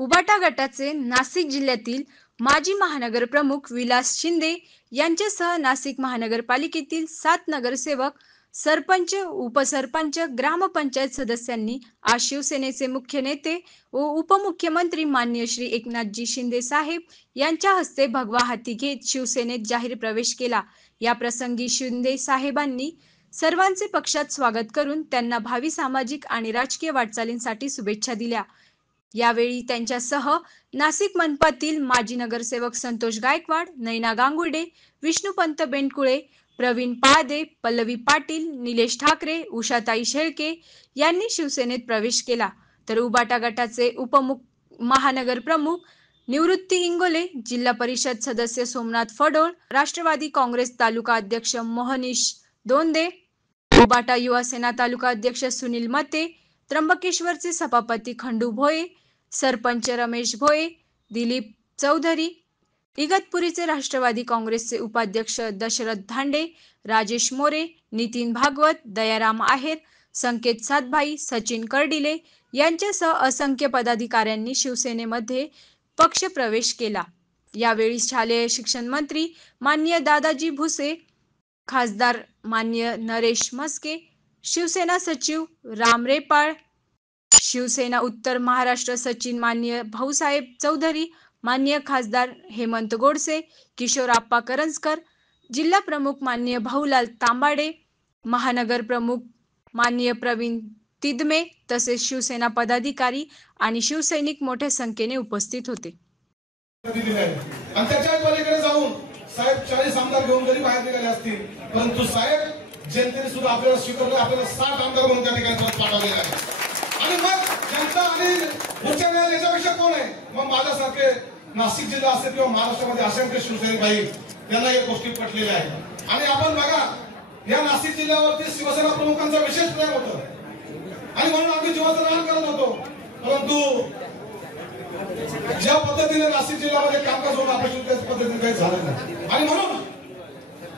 उबाटा गटाचे नाशिक जिल्ह्यातील माजी महानगर प्रमुख विलास शिंदे यांच्यासह नाशिक महानगरपालिकेतील 7 नगरसेवक, सरपंच, उपसरपंच, ग्रामपंचायत सदस्यांनी आज शिवसेनेचे मुख्य नेते व उपमुख्यमंत्री माननीय श्री एकनाथजी शिंदे साहेब यांच्या हस्ते भगवा हाती घेत शिवसेनेत जाहीर प्रवेश केला। या प्रसंगी शिंदे साहेबांनी सर्वांचे पक्षात स्वागत करून त्यांना भावी सामाजिक आणि राजकीय वाटचालींसाठी शुभेच्छा दिल्या। यावेळी त्यांच्यासह नाशिक मनपातील माजी नगरसेवक संतोष गायकवाड, नैना गांगुर्डे, विष्णुपंत बेंडकुळे, प्रवीण पाळदे, पल्लवी पाटील, निलेश ठाकरे, उषाताई शेळके यांनी शिवसेनेत प्रवेश केला। तर उबाटा गटाचे उपमहानगर प्रमुख निवृत्ती इंगोले, जिल्हा परिषद सदस्य सोमनाथ फडोळ, राष्ट्रवादी काँग्रेस तालुका अध्यक्ष मोहनीश दोंदे, उबाटा युवा सेना तालुका अध्यक्ष सुनील मते, त्र्यंबकेश्वरचे सभापती खंडू भोये, सरपंच रमेश भोये, दिलीप चौधरी, इगतपुरीचे राष्ट्रवादी काँग्रेसचे उपाध्यक्ष दशरथ धांडे, राजेश मोरे, नितीन भागवत, दयाराम आहेर, संकेत सातभाई, सचिन कर्डिले यांच्यासह असंख्य पदाधिकाऱ्यांनी शिवसेनेमध्ये पक्ष प्रवेश केला। यावेळी शालेय शिक्षण मंत्री माननीय दादाजी भुसे, खासदार माननीय नरेश म्हस्के, शिवसेना सचिव राम रेपाळ, शिवसेना उत्तर महाराष्ट्र सचिव माननीय भाऊसाहेब चौधरी, माननीय खासदार हेमंत गोडसे, किशोरप्पा करंजकर, जिल्हा प्रमुख माननीय भाऊलाल तांबाडे, महानगर प्रमुख माननीय प्रवीण तिदमे तसेच शिवसेना पदाधिकारी आणि शिवसैनिक मोठ्या संख्येने उपस्थित होते। साहेब 40 आमदार घेऊन जरी बाहेर निघाले असतील, परंतु साहेब जनतेने सुद्धा आपल्याला स्वीकारलं, आपल्याला 60 आमदार म्हणून त्या ठिकाणी पाठवलेले आहे। आणि मग जनता आणि उच्च न्यायालय याच्यापेक्षा कोण आहे? मग माझ्यासारखे नाशिक जिल्हा असेल किंवा महाराष्ट्रामध्ये असंख्य शिवसैनिक भाई त्यांना या गोष्टी पटलेल्या आहेत। आणि आपण बघा, या नाशिक जिल्ह्यावरती शिवसेना प्रमुखांचा विशेष प्रेम होतं आणि म्हणून आम्ही जीवाचं रान करत होतो। परंतु ज्या पद्धतीने नाशिक जिल्ह्यामध्ये कामकाज होणं अपेक्षित त्याच पद्धतीने काही झालं नाही आणि म्हणून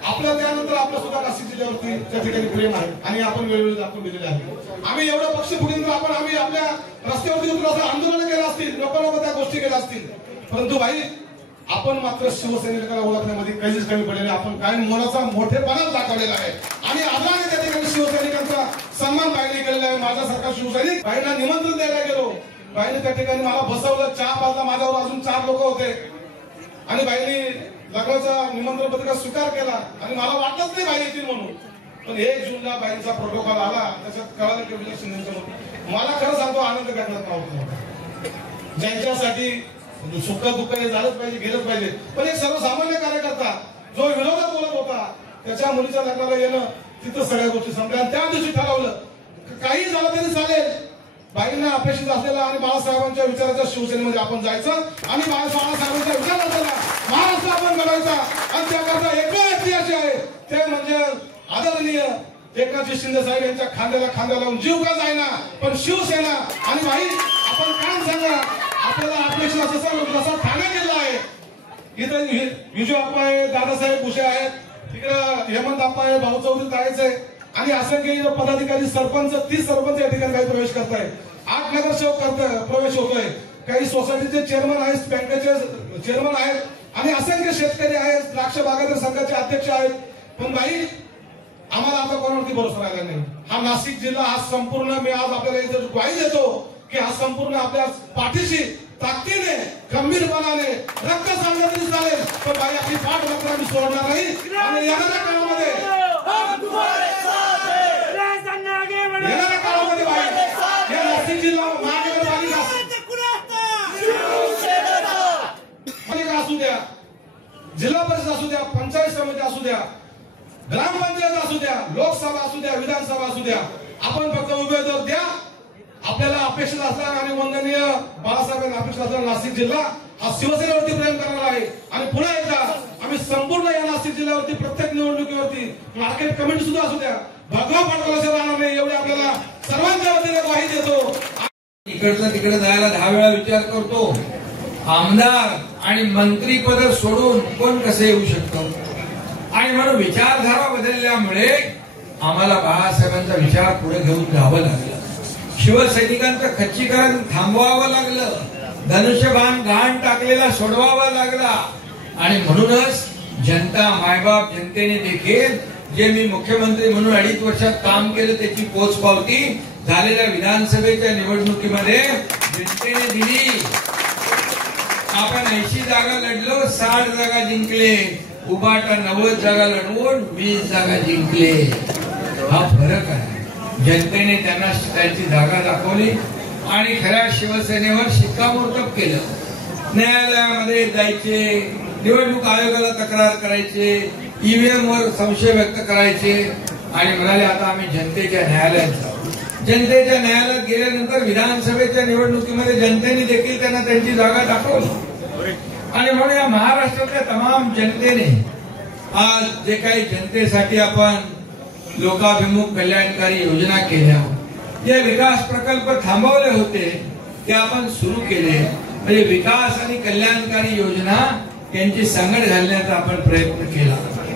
आपल्या त्यानंतर आपलं सुद्धा नाशिक जिल्ह्यावरती त्या ठिकाणी प्रेम आहे आणि आपण वेळोवेळी दाखवून दिलेले आहे। आम्ही एवढं पक्ष फुटीन आम्ही आपल्या रस्त्यावरती उतरून असं आंदोलन केलं असतील, लोकांना त्या गोष्टी केल्या असतील, परंतु भाई आपण मात्र शिवसैनिकाला ओळखण्यामध्ये काहीच कमी पडलेले, आपण काय मोलाचा मोठेपणा दाखवलेला आहे आणि आदराने त्या ठिकाणी शिवसैनिकांचा सन्मान बाईने केलेला आहे। माझ्यासारखा शिवसैनिक बाईंना निमंत्रण द्यायला गेलो, बाईने त्या ठिकाणी मला बसवलं, चहा पाजला, माझ्यावर अजून 4 लोक होते आणि बाईंनी लग्नाचा निमंत्रण पत्रिका स्वीकार केला आणि मला वाटलंच नाही बाई येतील म्हणून, पण 1 जूनला बाईंचा प्रोटोकॉल आला, त्याच्यात कळालं की विलास शिंदेचं मला खरं सांगतो आनंद करण्यात नव्हता। ज्यांच्यासाठी सुख दुःख हे झालंच पाहिजे, गेलंच पाहिजे, पण एक सर्वसामान्य कार्यकर्ता जो विरोधात बोलत होता त्याच्या मुलीच्या लग्नाला येणं, तिथं सगळ्या गोष्टी संपल्या आणि त्या दिवशी ठरवलं काही झालं तरी चालेल, बाईंना अपेक्षित असलेला आणि बाळासाहेबांच्या विचाराच्या शिवसेनेमध्ये आपण जायचं आणि बाळासाहेबांच्या विचाराला महाराष्ट्र आपण घडवायचा आणि त्याकरता एक व्यक्ती अशी आहे ते म्हणजे आदरणीय एकनाथजी शिंदे साहेब यांच्या खांद्याला खांदा लावून जीव का जाईना पण शिवसेना। आणि भाई आपण काय सांगा, आपल्याला अपेक्षा जसा ठाणे जिल्हा आहे, इथं विजू आप्पा आहे, दादासाहेब भुसे आहेत, तिकडे हेमंत आप्पा आहे, भाऊ चौधरी जायचंय आणि असंख्य पदाधिकारी, सरपंच 30 सरपंच या ठिकाणी काही प्रवेश करताय, 8 नगरसेवक प्रवेश होतोय, काही सोसायटीचे चेअरमन आहेत, बँकेचे चेअरमन आहेत आणि असंख्य शेतकरी आहेत, द्राक्ष बागायती संघाचे अध्यक्ष आहेत। पण भाई आम्हाला आता कोणावरती भरोसा राहिला नाही। हा नाशिक जिल्हा हा संपूर्ण मी आज आपल्याला इथे ग्वाही देतो की हा संपूर्ण आपल्या पाठीशी ताकदीने, खंबीरपणाने रक्त सांगण्यात तरी चालेल, पण भाई आपली पाठ मात्र आम्ही सोडणार नाही आणि येणाऱ्या काळामध्ये भाई या नाशिक जिल्हा महानगरपालिका असू द्या, जिल्हा परिषद असू द्या, पंचायत समिती असू द्या, ग्रामपंचायत असू द्या, लोकसभा असू द्या, विधानसभा असू द्या, आपण फक्त उमेदवार द्या। आपल्याला अपेक्षित असणार आणि वंदनीय बाळासाहेबांना अपेक्षित असणार नाशिक जिल्हा हा शिवसेनेवरती प्रेम करणार आहे आणि पुन्हा एकदा आम्ही संपूर्ण या नाशिक जिल्ह्यावरती प्रत्येक निवडणुकीवरती मार्केट कमिटी सुद्धा असू द्या भगवा पाठवल्याशिवाय राहणार नाही एवढी आपल्याला सर्वांच्या वतीने ग्वाही देतो। इकडचं तिकडे जायला 10 वेळा विचार करतो, आमदार आणि मंत्री पद सोडून कोण कसे येऊ शकतो आणि म्हणून विचारधारा बदलल्यामुळे आम्हाला बाळासाहेबांचा विचार पुढे घेऊन जावं लागलं, शिवसैनिकांचं खच्चीकरण थांबवावं लागलं धनुष्यबाण घाण टाकलेला सोडवावा लागला आणि म्हणूनच जनता मायबाप जनतेने देखील जे मी मुख्यमंत्री म्हणून 2.5 वर्षात काम केलं त्याची पोचपावती झालेल्या विधानसभेच्या निवडणुकीमध्ये जनतेने दिली. आपण 80 जागा लढलो, 60 जागा जिंकले. उबाटा 90 जागा लढवून 20 जागा जिंकले. हा फरक आहे. जनतेने त्यांना त्यांची जागा दाखवली आणि खऱ्या शिवसेनेवर शिक्कामोर्तब केलं. न्यायालयामध्ये जायचे, निवडणूक आयोगाला तक्रार करायचे, ईव्हीएम वर संशय व्यक्त करायचे आणि म्हणाले आता आम्ही जनतेच्या न्यायालयात जाऊ. जनतेच्या न्यायालयात गेल्यानंतर विधानसभेच्या निवडणुकीमध्ये जनतेने देखील त्यांना त्यांची जागा दाखवली आणि म्हणून या महाराष्ट्रातल्या तमाम जनतेने आज जे काही जनतेसाठी आपण लोकाभिमुख कल्याणकारी योजना केल्या, जे विकास प्रकल्प थांबवले होते ते आपण सुरू केले. म्हणजे विकास आणि कल्याणकारी योजना यांची सांगड घालण्याचा आपण प्रयत्न केला.